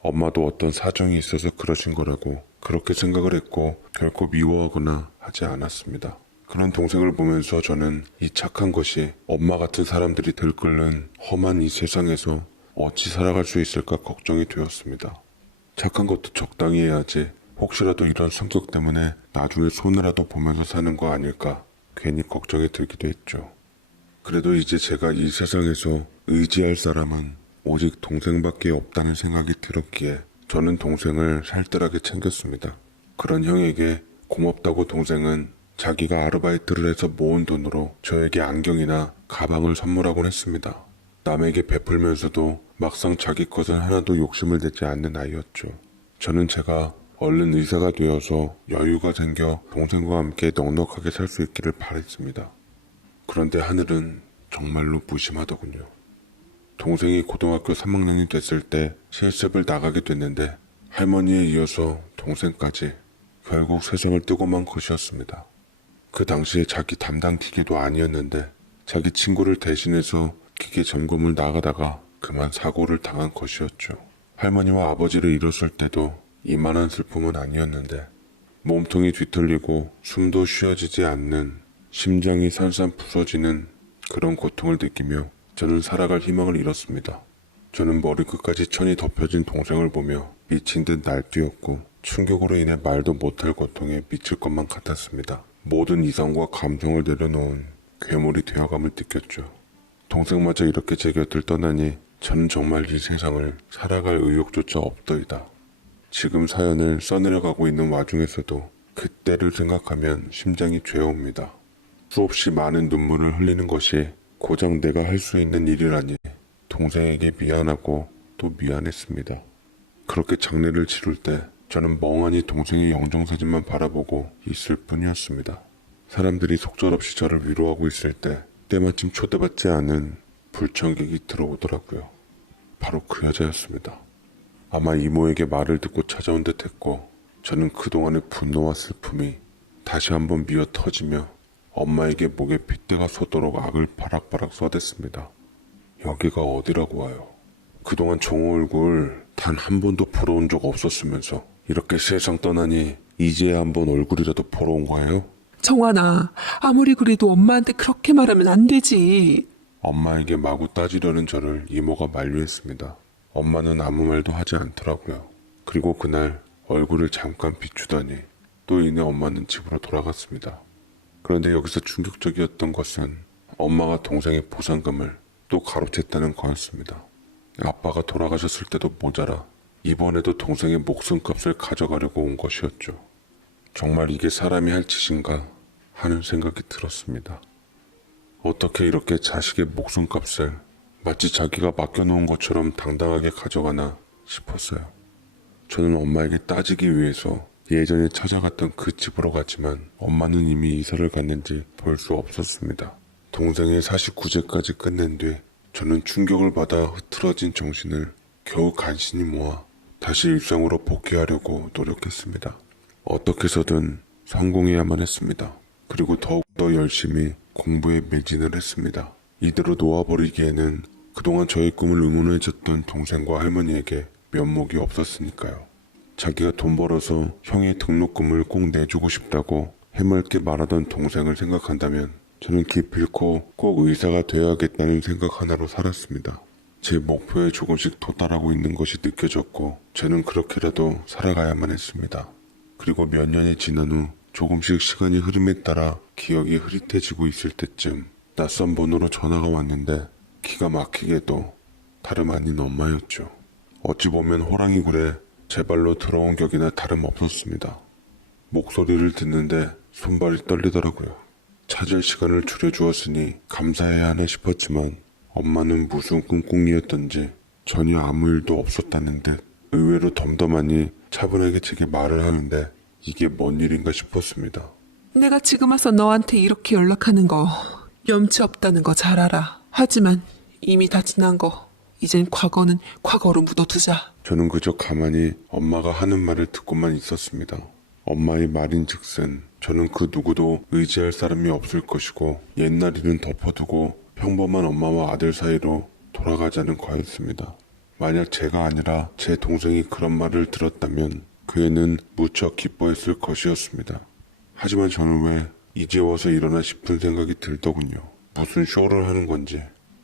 엄마도 어떤 사정이 있어서 그러신 거라고 그렇게 생각을 했고 결코 미워하거나 하지 않았습니다. 그런 동생을 보면서 저는 이 착한 것이 엄마 같은 사람들이 들끓는 험한 이 세상에서 어찌 살아갈 수 있을까 걱정이 되었습니다. 착한 것도 적당히 해야지 혹시라도 이런 성격 때문에 나중에 손해라도 보면서 사는 거 아닐까 괜히 걱정이 들기도 했죠. 그래도 이제 제가 이 세상에서 의지할 사람은 오직 동생밖에 없다는 생각이 들었기에 저는 동생을 살뜰하게 챙겼습니다. 그런 형에게 고맙다고 동생은 자기가 아르바이트를 해서 모은 돈으로 저에게 안경이나 가방을 선물하곤 했습니다. 남에게 베풀면서도 막상 자기 것은 하나도 욕심을 내지 않는 아이였죠. 저는 제가 얼른 의사가 되어서 여유가 생겨 동생과 함께 넉넉하게 살 수 있기를 바랬습니다. 그런데 하늘은 정말로 무심하더군요. 동생이 고등학교 3학년이 됐을 때 실습을 나가게 됐는데 할머니에 이어서 동생까지 결국 세상을 뜨고만 것이었습니다. 그 당시에 자기 담당 기계도 아니었는데 자기 친구를 대신해서 기계 점검을 나가다가 그만 사고를 당한 것이었죠. 할머니와 아버지를 잃었을 때도 이만한 슬픔은 아니었는데 몸통이 뒤틀리고 숨도 쉬어지지 않는 심장이 산산 부서지는 그런 고통을 느끼며 저는 살아갈 희망을 잃었습니다. 저는 머리끝까지 천이 덮여진 동생을 보며 미친 듯 날뛰었고 충격으로 인해 말도 못할 고통에 미칠 것만 같았습니다. 모든 이성과 감정을 내려놓은 괴물이 되어감을 느꼈죠. 동생마저 이렇게 제 곁을 떠나니 저는 정말 이 세상을 살아갈 의욕조차 없더이다. 지금 사연을 써내려가고 있는 와중에서도 그때를 생각하면 심장이 죄옵니다. 수없이 많은 눈물을 흘리는 것이 고작 내가 할 수 있는 일이라니 동생에게 미안하고 또 미안했습니다. 그렇게 장례를 치룰 때 저는 멍하니 동생의 영정사진만 바라보고 있을 뿐이었습니다. 사람들이 속절없이 저를 위로하고 있을 때 때마침 초대받지 않은 불청객이 들어오더라고요. 바로 그 여자였습니다. 아마 이모에게 말을 듣고 찾아온 듯 했고 저는 그동안의 분노와 슬픔이 다시 한번 미어 터지며 엄마에게 목에 핏대가 솟도록 악을 바락바락 쏟았습니다. 여기가 어디라고 와요. 그동안 종호 얼굴 단 한 번도 보러 온 적 없었으면서 이렇게 세상 떠나니 이제야 한번 얼굴이라도 보러 온 거예요? 정환아, 아무리 그래도 엄마한테 그렇게 말하면 안 되지. 엄마에게 마구 따지려는 저를 이모가 만류했습니다. 엄마는 아무 말도 하지 않더라고요. 그리고 그날 얼굴을 잠깐 비추더니 또 이내 엄마는 집으로 돌아갔습니다. 그런데 여기서 충격적이었던 것은 엄마가 동생의 보상금을 또 가로챘다는 거였습니다. 아빠가 돌아가셨을 때도 모자라 이번에도 동생의 목숨값을 가져가려고 온 것이었죠. 정말 이게 사람이 할 짓인가 하는 생각이 들었습니다. 어떻게 이렇게 자식의 목숨값을 마치 자기가 맡겨놓은 것처럼 당당하게 가져가나 싶었어요. 저는 엄마에게 따지기 위해서 예전에 찾아갔던 그 집으로 갔지만 엄마는 이미 이사를 갔는지 볼 수 없었습니다. 동생의 49제까지 끝낸 뒤 저는 충격을 받아 흐트러진 정신을 겨우 간신히 모아 다시 일상으로 복귀하려고 노력했습니다. 어떻게 해서든 성공해야만 했습니다. 그리고 더욱더 열심히 공부에 매진을 했습니다. 이대로 놓아버리기에는 그동안 저의 꿈을 응원해줬던 동생과 할머니에게 면목이 없었으니까요. 자기가 돈 벌어서 형의 등록금을 꼭 내주고 싶다고 해맑게 말하던 동생을 생각한다면 저는 기필코 꼭 의사가 되어야겠다는 생각 하나로 살았습니다. 제 목표에 조금씩 도달하고 있는 것이 느껴졌고 저는 그렇게라도 살아가야만 했습니다. 그리고 몇 년이 지난 후 조금씩 시간이 흐름에 따라 기억이 흐릿해지고 있을 때쯤 낯선 번호로 전화가 왔는데 기가 막히게도 다름 아닌 엄마였죠. 어찌 보면 호랑이 굴에 제 발로 들어온 격이나 다름없었습니다. 목소리를 듣는데 손발이 떨리더라고요. 차질 시간을 줄여주었으니 감사해야 하나 싶었지만 엄마는 무슨 꿍꿍이었던지 전혀 아무 일도 없었다는 듯 의외로 덤덤하니 차분하게 제게 말을 하는데 이게 뭔 일인가 싶었습니다. 내가 지금 와서 너한테 이렇게 연락하는 거 염치 없다는 거 잘 알아. 하지만 이미 다 지난 거. 이젠 과거는 과거로 묻어두자. 저는 그저 가만히 엄마가 하는 말을 듣고만 있었습니다. 엄마의 말인즉슨 저는 그 누구도 의지할 사람이 없을 것이고 옛날 일은 덮어두고 평범한 엄마와 아들 사이로 돌아가자는 거였습니다. 만약 제가 아니라 제 동생이 그런 말을 들었다면 그 애는 무척 기뻐했을 것이었습니다. 하지만 저는 왜 이제 와서 일어나 싶은 생각이 들더군요. 무슨 쇼를 하는 건지.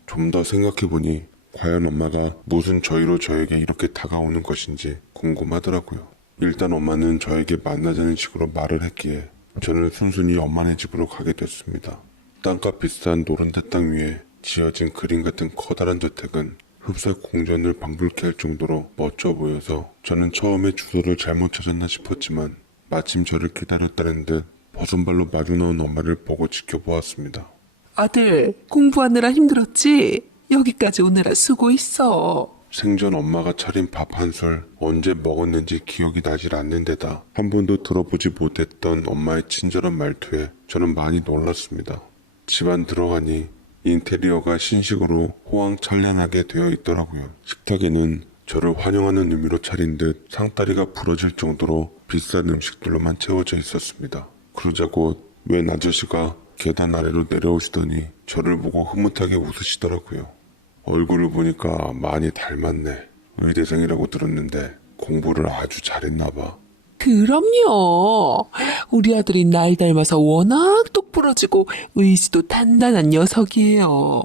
좀 더 생각해보니 과연 엄마가 무슨 저희로 저에게 이렇게 다가오는 것인지 궁금하더라고요. 일단 엄마는 저에게 만나자는 식으로 말을 했기에 저는 순순히 엄마네 집으로 가게 됐습니다. 땅값 비싼 노른자 땅 위에 지어진 그림 같은 커다란 저택은 흡사 공전을 방불케 할 정도로 멋져 보여서 저는 처음에 주소를 잘못 찾았나 싶었지만 마침 저를 기다렸다는 듯 버선발로 마주 나온 엄마를 보고 지켜보았습니다. 아들, 공부하느라 힘들었지? 여기까지 오느라 수고했어. 생전 엄마가 차린 밥 한 술 언제 먹었는지 기억이 나질 않는 데다 한 번도 들어보지 못했던 엄마의 친절한 말투에 저는 많이 놀랐습니다. 집안 들어가니 인테리어가 신식으로 호황찬란하게 되어 있더라고요. 식탁에는 저를 환영하는 의미로 차린 듯 상다리가 부러질 정도로 비싼 음식들로만 채워져 있었습니다. 그러자 곧 웬 아저씨가 계단 아래로 내려오시더니 저를 보고 흐뭇하게 웃으시더라고요. 얼굴을 보니까 많이 닮았네. 의대생이라고 들었는데 공부를 아주 잘했나 봐. 그럼요. 우리 아들이 날 닮아서 워낙 똑부러지고 의지도 단단한 녀석이에요.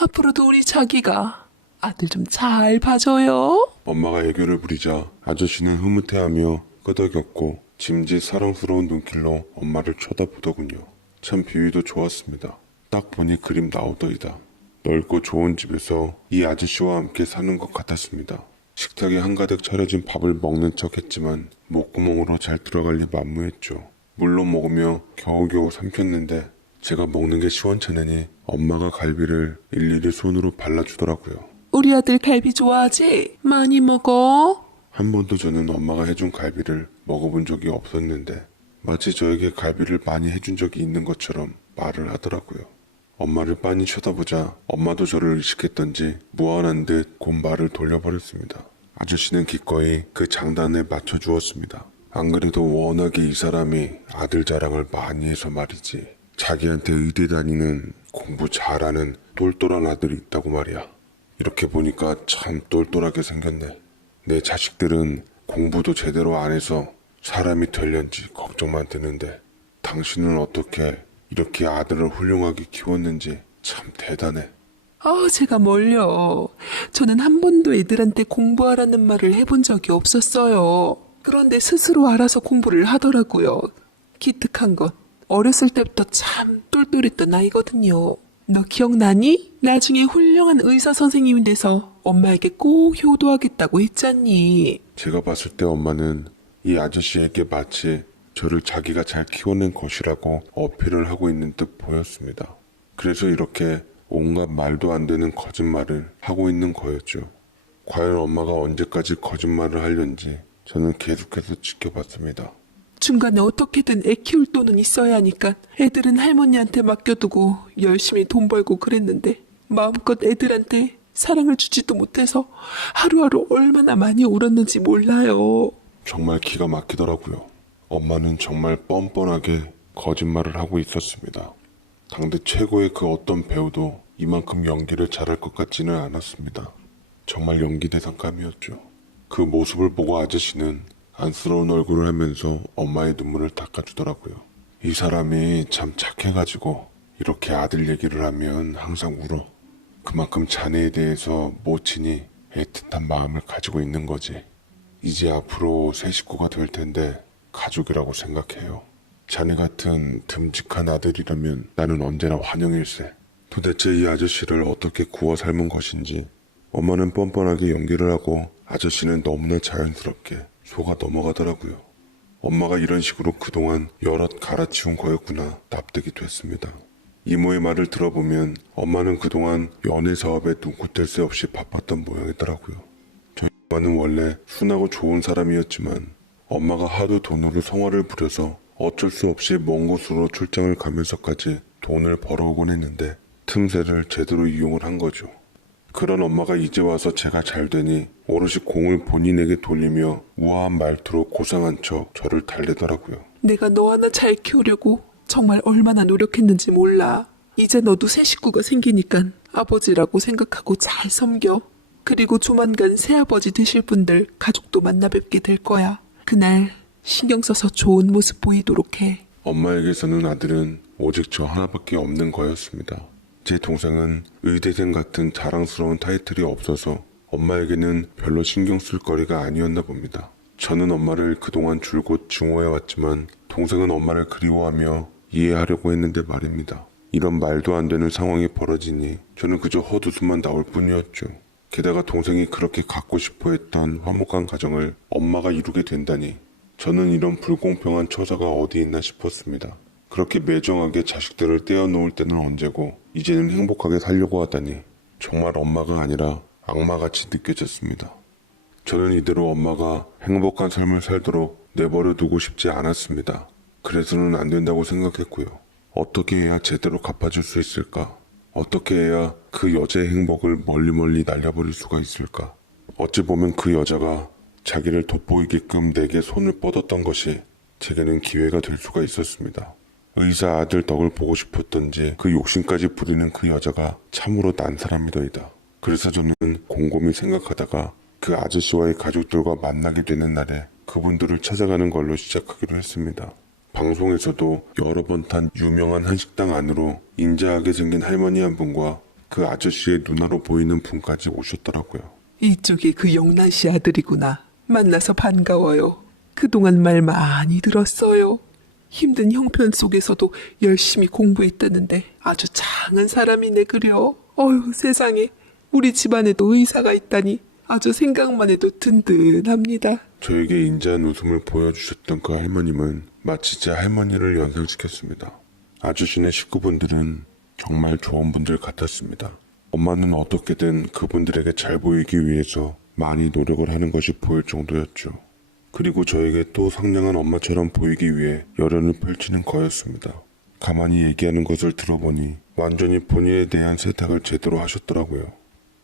앞으로도 우리 자기가 아들 좀 잘 봐줘요. 엄마가 애교를 부리자 아저씨는 흐뭇해하며 끄덕였고 짐짓 사랑스러운 눈길로 엄마를 쳐다보더군요. 참 비위도 좋았습니다. 딱 보니 그림 나오더이다. 넓고 좋은 집에서 이 아저씨와 함께 사는 것 같았습니다. 식탁에 한가득 차려진 밥을 먹는 척 했지만 목구멍으로 잘 들어갈 리 만무했죠. 물론 먹으며 겨우겨우 삼켰는데 제가 먹는 게 시원찮으니 엄마가 갈비를 일일이 손으로 발라주더라고요. 우리 아들 갈비 좋아하지? 많이 먹어. 한 번도 저는 엄마가 해준 갈비를 먹어본 적이 없었는데 마치 저에게 갈비를 많이 해준 적이 있는 것처럼 말을 하더라고요. 엄마를 빤히 쳐다보자 엄마도 저를 의식했던지 무안한 듯 곧 말을 돌려버렸습니다. 아저씨는 기꺼이 그 장단에 맞춰주었습니다. 안 그래도 워낙에 이 사람이 아들 자랑을 많이 해서 말이지. 자기한테 의대 다니는 공부 잘하는 똘똘한 아들이 있다고 말이야. 이렇게 보니까 참 똘똘하게 생겼네. 내 자식들은 공부도 제대로 안 해서 사람이 될련지 걱정만 드는데 당신은 어떻게 이렇게 아들을 훌륭하게 키웠는지 참 대단해. 제가 뭘요. 저는 한 번도 애들한테 공부하라는 말을 해본 적이 없었어요. 그런데 스스로 알아서 공부를 하더라고요. 기특한 건 어렸을 때부터 참 똘똘했던 아이거든요. 너 기억나니? 나중에 훌륭한 의사 선생님이 돼서 엄마에게 꼭 효도하겠다고 했잖니. 제가 봤을 때 엄마는 이 아저씨에게 마치 저를 자기가 잘 키워낸 것이라고 어필을 하고 있는 듯 보였습니다. 그래서 이렇게 온갖 말도 안 되는 거짓말을 하고 있는 거였죠. 과연 엄마가 언제까지 거짓말을 하려는지 저는 계속해서 지켜봤습니다. 중간에 어떻게든 애 키울 돈은 있어야 하니까 애들은 할머니한테 맡겨두고 열심히 돈 벌고 그랬는데 마음껏 애들한테 사랑을 주지도 못해서 하루하루 얼마나 많이 울었는지 몰라요. 정말 기가 막히더라고요. 엄마는 정말 뻔뻔하게 거짓말을 하고 있었습니다. 당대 최고의 그 어떤 배우도 이만큼 연기를 잘할 것 같지는 않았습니다. 정말 연기 대상감이었죠. 그 모습을 보고 아저씨는 안쓰러운 얼굴을 하면서 엄마의 눈물을 닦아주더라고요. 이 사람이 참 착해가지고 이렇게 아들 얘기를 하면 항상 울어. 그만큼 자네에 대해서 모친이 애틋한 마음을 가지고 있는 거지. 이제 앞으로 새 식구가 될 텐데 가족이라고 생각해요. 자네 같은 듬직한 아들이라면 나는 언제나 환영일세. 도대체 이 아저씨를 어떻게 구워 삶은 것인지. 엄마는 뻔뻔하게 연기를 하고 아저씨는 너무나 자연스럽게 속아 넘어가더라고요. 엄마가 이런 식으로 그동안 여럿 갈아치운 거였구나 납득이 됐습니다. 이모의 말을 들어보면 엄마는 그동안 연애 사업에 눈코 뗄 새 없이 바빴던 모양이더라고요. 저희 엄마는 원래 순하고 좋은 사람이었지만 엄마가 하도 돈으로 성화를 부려서 어쩔 수 없이 먼 곳으로 출장을 가면서까지 돈을 벌어오곤 했는데 틈새를 제대로 이용을 한 거죠. 그런 엄마가 이제 와서 제가 잘 되니 오롯이 공을 본인에게 돌리며 우아한 말투로 고상한 척 저를 달래더라고요. 내가 너 하나 잘 키우려고 정말 얼마나 노력했는지 몰라. 이제 너도 새 식구가 생기니까 아버지라고 생각하고 잘 섬겨. 그리고 조만간 새아버지 되실 분들 가족도 만나 뵙게 될 거야. 그날 신경 써서 좋은 모습 보이도록 해. 엄마에게서는 아들은 오직 저 하나밖에 없는 거였습니다. 제 동생은 의대생 같은 자랑스러운 타이틀이 없어서 엄마에게는 별로 신경 쓸 거리가 아니었나 봅니다. 저는 엄마를 그동안 줄곧 증오해왔지만 동생은 엄마를 그리워하며 이해하려고 했는데 말입니다. 이런 말도 안 되는 상황이 벌어지니 저는 그저 헛웃음만 나올 뿐이었죠. 게다가 동생이 그렇게 갖고 싶어 했던 화목한 가정을 엄마가 이루게 된다니 저는 이런 불공평한 처사가 어디 있나 싶었습니다. 그렇게 매정하게 자식들을 떼어놓을 때는 언제고 이제는 행복하게 살려고 하다니 정말 엄마가 아니라 악마같이 느껴졌습니다. 저는 이대로 엄마가 행복한 삶을 살도록 내버려 두고 싶지 않았습니다. 그래서는 안 된다고 생각했고요. 어떻게 해야 제대로 갚아줄 수 있을까? 어떻게 해야 그 여자의 행복을 멀리 날려버릴 수가 있을까? 어찌 보면 그 여자가 자기를 돋보이게끔 내게 손을 뻗었던 것이 제게는 기회가 될 수가 있었습니다. 의사 아들 덕을 보고 싶었던지 그 욕심까지 부리는 그 여자가 참으로 난 사람이더이다. 그래서 저는 곰곰이 생각하다가 그 아저씨와의 가족들과 만나게 되는 날에 그분들을 찾아가는 걸로 시작하기로 했습니다. 방송에서도 여러 번 탄 유명한 한식당 안으로 인자하게 생긴 할머니 한 분과 그 아저씨의 누나로 보이는 분까지 오셨더라고요. 이쪽이 그 영란 씨 아들이구나. 만나서 반가워요. 그동안 말 많이 들었어요. 힘든 형편 속에서도 열심히 공부했다는데 아주 장한 사람이네 그려. 어휴 세상에 우리 집안에도 의사가 있다니 아주 생각만 해도 든든합니다. 저에게 인자한 웃음을 보여주셨던 그 할머님은 마치 제 할머니를 연상시켰습니다. 아저씨네 식구분들은 정말 좋은 분들 같았습니다. 엄마는 어떻게든 그분들에게 잘 보이기 위해서 많이 노력을 하는 것이 보일 정도였죠. 그리고 저에게 또 상냥한 엄마처럼 보이기 위해 열연을 펼치는 거였습니다. 가만히 얘기하는 것을 들어보니 완전히 본인에 대한 세탁을 제대로 하셨더라고요.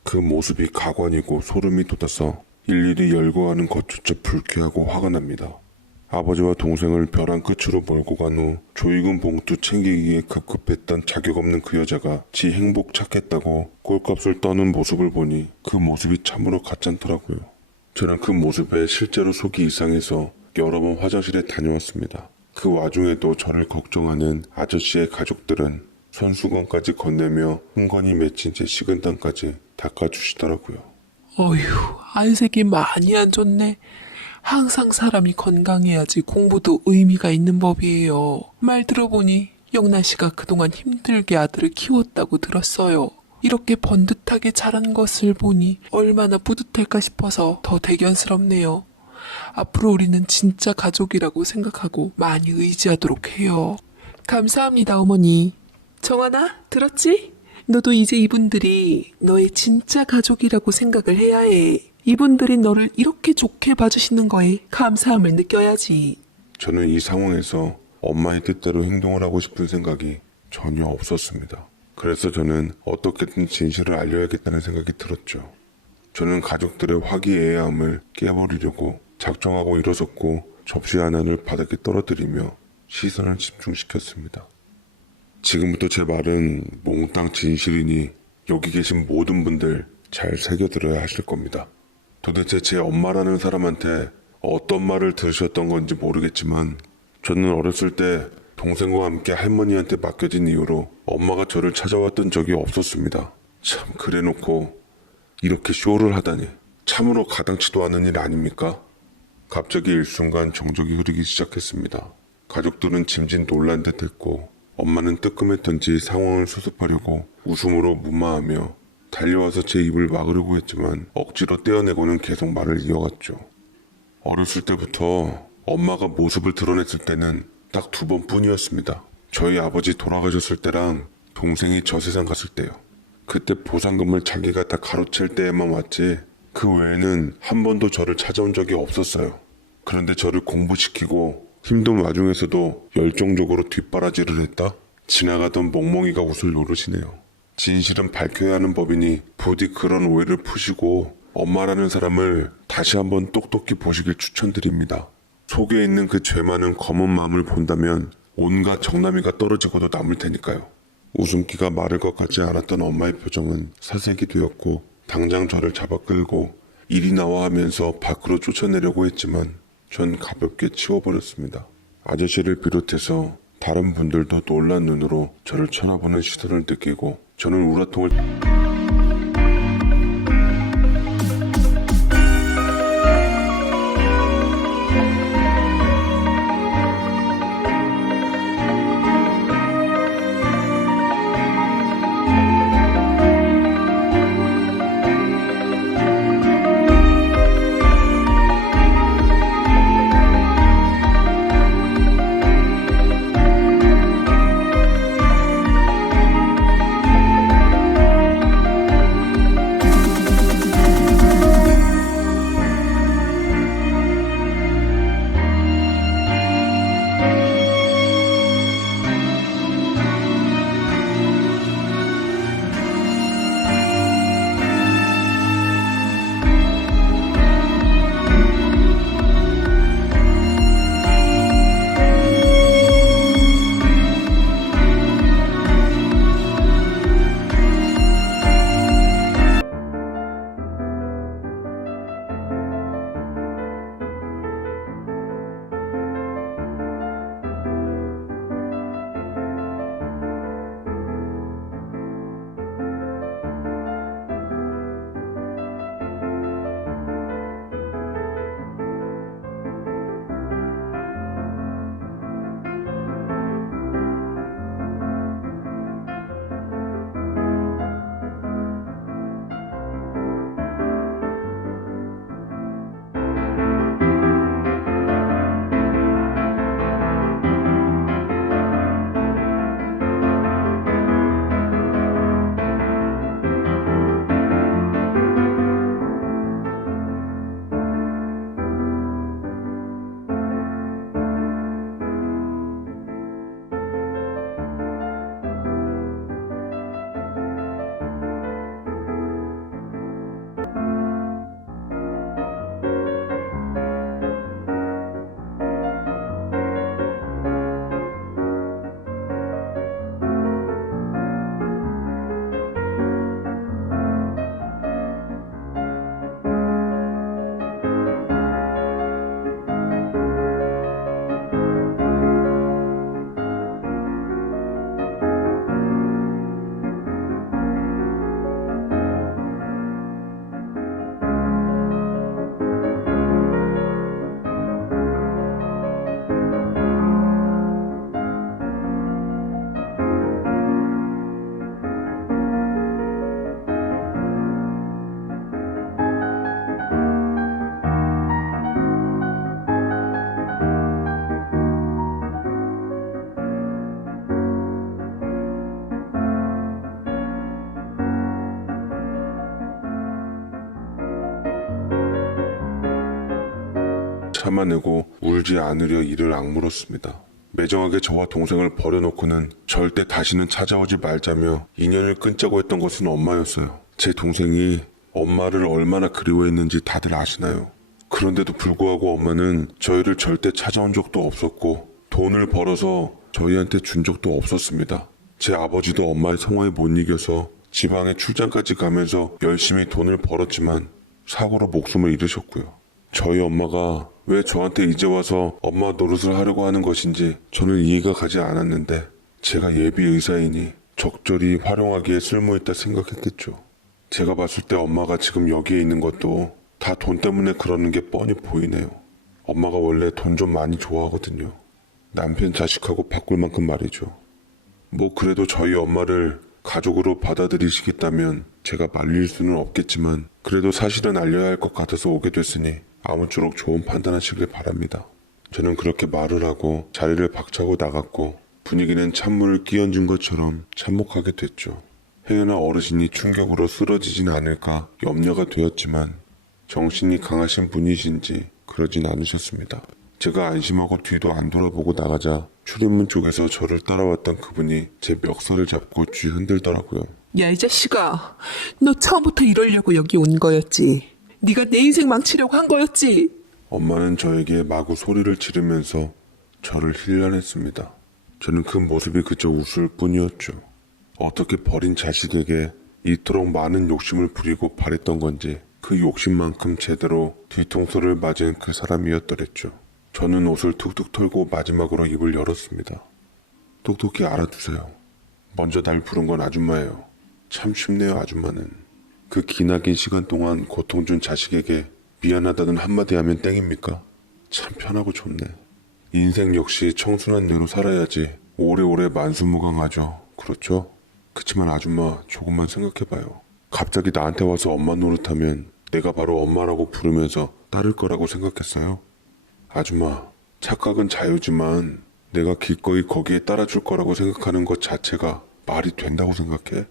그 모습이 가관이고 소름이 돋아서 일일이 열거하는 것조차 불쾌하고 화가 납니다. 아버지와 동생을 벼랑 끝으로 몰고 간 후 조이금 봉투 챙기기에 급급했던 자격 없는 그 여자가 지 행복 찾겠다고 꼴값을 떠는 모습을 보니 그 모습이 참으로 가짠더라고요. 저는 그 모습에 실제로 속이 이상해서 여러 번 화장실에 다녀왔습니다. 그 와중에도 저를 걱정하는 아저씨의 가족들은 손수건까지 건네며 흥건히 맺힌 제 식은땀까지 닦아주시더라고요. 어휴 안색이 많이 안 좋네. 항상 사람이 건강해야지 공부도 의미가 있는 법이에요. 말 들어보니 영란 씨가 그동안 힘들게 아들을 키웠다고 들었어요. 이렇게 번듯하게 자란 것을 보니 얼마나 뿌듯할까 싶어서 더 대견스럽네요. 앞으로 우리는 진짜 가족이라고 생각하고 많이 의지하도록 해요. 감사합니다, 어머니. 정하나, 들었지? 너도 이제 이분들이 너의 진짜 가족이라고 생각을 해야 해. 이분들이 너를 이렇게 좋게 봐주시는 거에 감사함을 느껴야지. 저는 이 상황에서 엄마의 뜻대로 행동을 하고 싶은 생각이 전혀 없었습니다. 그래서 저는 어떻게든 진실을 알려야겠다는 생각이 들었죠. 저는 가족들의 화기애애함을 깨버리려고 작정하고 일어섰고 접시 하나를 바닥에 떨어뜨리며 시선을 집중시켰습니다. 지금부터 제 말은 몽땅 진실이니 여기 계신 모든 분들 잘 새겨들어야 하실 겁니다. 도대체 제 엄마라는 사람한테 어떤 말을 들으셨던 건지 모르겠지만 저는 어렸을 때 동생과 함께 할머니한테 맡겨진 이후로 엄마가 저를 찾아왔던 적이 없었습니다. 참 그래놓고 이렇게 쇼를 하다니 참으로 가당치도 않은 일 아닙니까? 갑자기 일순간 정적이 흐르기 시작했습니다. 가족들은 짐짓 놀란 듯 했고 엄마는 뜨끔했던지 상황을 수습하려고 웃음으로 무마하며 달려와서 제 입을 막으려고 했지만 억지로 떼어내고는 계속 말을 이어갔죠. 어렸을 때부터 엄마가 모습을 드러냈을 때는 딱 2번뿐이었습니다. 저희 아버지 돌아가셨을 때랑 동생이 저 세상 갔을 때요. 그때 보상금을 자기가 다 가로챌 때에만 왔지 그 외에는 한 번도 저를 찾아온 적이 없었어요. 그런데 저를 공부시키고 힘든 와중에서도 열정적으로 뒷바라지를 했다? 지나가던 멍멍이가 웃을 노릇이네요. 진실은 밝혀야 하는 법이니 부디 그런 오해를 푸시고 엄마라는 사람을 다시 한번 똑똑히 보시길 추천드립니다. 속에 있는 그 죄 많은 검은 마음을 본다면 온갖 청남이가 떨어지고도 남을 테니까요. 웃음기가 마를 것 같지 않았던 엄마의 표정은 사색이 되었고 당장 저를 잡아 끌고 이리 나와 하면서 밖으로 쫓아내려고 했지만 전 가볍게 치워버렸습니다. 아저씨를 비롯해서 다른 분들도 놀란 눈으로 저를 쳐다보는 시선을 느끼고 저는 우라통을 참아내고 울지 않으려 이를 악물었습니다. 매정하게 저와 동생을 버려놓고는 절대 다시는 찾아오지 말자며 인연을 끊자고 했던 것은 엄마였어요. 제 동생이 엄마를 얼마나 그리워했는지 다들 아시나요? 그런데도 불구하고 엄마는 저희를 절대 찾아온 적도 없었고 돈을 벌어서 저희한테 준 적도 없었습니다. 제 아버지도 엄마의 성화에 못 이겨서 지방에 출장까지 가면서 열심히 돈을 벌었지만 사고로 목숨을 잃으셨고요. 저희 엄마가 왜 저한테 이제 와서 엄마 노릇을 하려고 하는 것인지 저는 이해가 가지 않았는데 제가 예비 의사이니 적절히 활용하기에 쓸모있다 생각했겠죠. 제가 봤을 때 엄마가 지금 여기에 있는 것도 다 돈 때문에 그러는 게 뻔히 보이네요. 엄마가 원래 돈 좀 많이 좋아하거든요. 남편 자식하고 바꿀 만큼 말이죠. 뭐 그래도 저희 엄마를 가족으로 받아들이시겠다면 제가 말릴 수는 없겠지만 그래도 사실은 알려야 할 것 같아서 오게 됐으니 아무쪼록 좋은 판단하시길 바랍니다. 저는 그렇게 말을 하고 자리를 박차고 나갔고 분위기는 찬물을 끼얹은 것처럼 참혹하게 됐죠. 행여나 어르신이 충격으로 쓰러지진 않을까 염려가 되었지만 정신이 강하신 분이신지 그러진 않으셨습니다. 제가 안심하고 뒤도 안 돌아보고 나가자 출입문 쪽에서 저를 따라왔던 그분이 제 멱살을 잡고 쥐 흔들더라고요. 야, 이 자식아. 너 처음부터 이러려고 여기 온 거였지. 네가 내 인생 망치려고 한 거였지. 엄마는 저에게 마구 소리를 지르면서 저를 힐난했습니다. 저는 그 모습이 그저 웃을 뿐이었죠. 어떻게 버린 자식에게 이토록 많은 욕심을 부리고 바랬던 건지 그 욕심만큼 제대로 뒤통수를 맞은 그 사람이었더랬죠. 저는 옷을 툭툭 털고 마지막으로 입을 열었습니다. 똑똑히 알아두세요. 먼저 날 부른 건 아줌마예요. 참 쉽네요, 아줌마는. 그 기나긴 시간 동안 고통 준 자식에게 미안하다는 한마디 하면 땡입니까? 참 편하고 좋네. 인생 역시 청순한 대로 살아야지 오래오래 만수무강하죠. 그렇죠? 그치만 아줌마 조금만 생각해봐요. 갑자기 나한테 와서 엄마 노릇하면 내가 바로 엄마라고 부르면서 따를 거라고 생각했어요? 아줌마, 착각은 자유지만 내가 기꺼이 거기에 따라줄 거라고 생각하는 것 자체가 말이 된다고 생각해?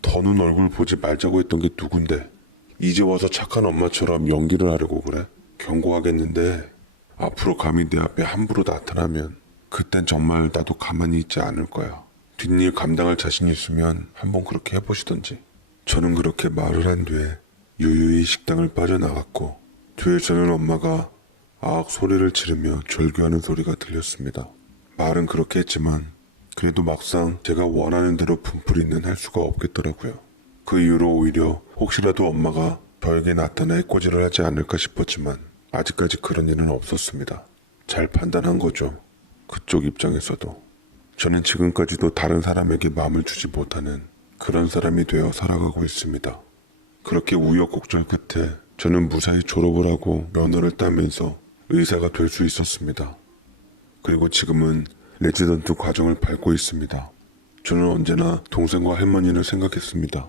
더는 얼굴 보지 말자고 했던 게 누군데 이제 와서 착한 엄마처럼 연기를 하려고 그래? 경고하겠는데 앞으로 감히 내 앞에 함부로 나타나면 그땐 정말 나도 가만히 있지 않을 거야. 뒷일 감당할 자신이 있으면 한번 그렇게 해보시던지. 저는 그렇게 말을 한 뒤에 유유히 식당을 빠져나갔고 뒤에서는 엄마가 아악 소리를 지르며 절규하는 소리가 들렸습니다. 말은 그렇게 했지만 그래도 막상 제가 원하는 대로 분풀이는 할 수가 없겠더라고요. 그 이후로 오히려 혹시라도 엄마가 저에게 나타나 해코지를 하지 않을까 싶었지만 아직까지 그런 일은 없었습니다. 잘 판단한 거죠. 그쪽 입장에서도. 저는 지금까지도 다른 사람에게 마음을 주지 못하는 그런 사람이 되어 살아가고 있습니다. 그렇게 우여곡절 끝에 저는 무사히 졸업을 하고 면허를 따면서 의사가 될 수 있었습니다. 그리고 지금은 레지던트 과정을 밟고 있습니다. 저는 언제나 동생과 할머니를 생각했습니다.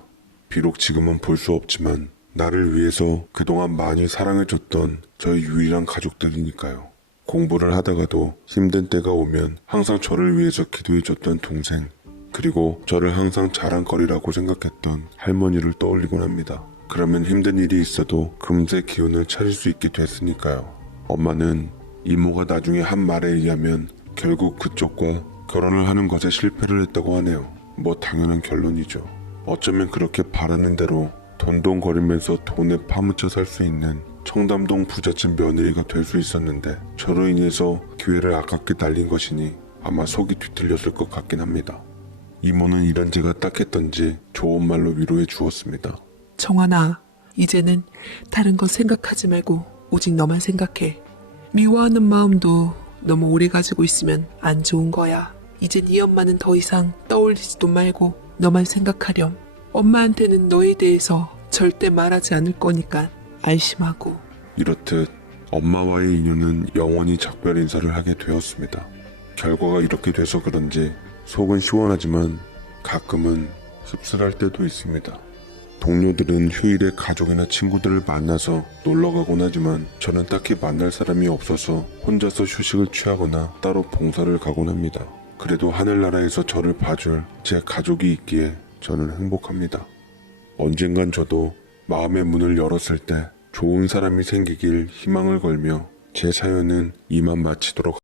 비록 지금은 볼 수 없지만 나를 위해서 그동안 많이 사랑해줬던 저희 유일한 가족들이니까요. 공부를 하다가도 힘든 때가 오면 항상 저를 위해서 기도해줬던 동생, 그리고 저를 항상 자랑거리라고 생각했던 할머니를 떠올리곤 합니다. 그러면 힘든 일이 있어도 금세 기운을 차릴 수 있게 됐으니까요. 엄마는 이모가 나중에 한 말에 의하면 결국 그쪽과 결혼을 하는 것에 실패를 했다고 하네요. 뭐 당연한 결론이죠. 어쩌면 그렇게 바라는 대로 돈돈거리면서 돈에 파묻혀 살 수 있는 청담동 부잣집 며느리가 될 수 있었는데 저로 인해서 기회를 아깝게 날린 것이니 아마 속이 뒤틀렸을 것 같긴 합니다. 이모는 이런 제가 딱했던지 좋은 말로 위로해 주었습니다. 정환아, 이제는 다른 거 생각하지 말고 오직 너만 생각해. 미워하는 마음도 너무 오래 가지고 있으면 안 좋은 거야. 이제 네 엄마는 더 이상 떠올리지도 말고 너만 생각하렴. 엄마한테는 너에 대해서 절대 말하지 않을 거니까 안심하고. 이렇듯 엄마와의 인연은 영원히 작별 인사를 하게 되었습니다. 결과가 이렇게 돼서 그런지 속은 시원하지만 가끔은 씁쓸할 때도 있습니다. 동료들은 휴일에 가족이나 친구들을 만나서 놀러 가곤 하지만 저는 딱히 만날 사람이 없어서 혼자서 휴식을 취하거나 따로 봉사를 가곤 합니다. 그래도 하늘나라에서 저를 봐줄 제 가족이 있기에 저는 행복합니다. 언젠간 저도 마음의 문을 열었을 때 좋은 사람이 생기길 희망을 걸며 제 사연은 이만 마치도록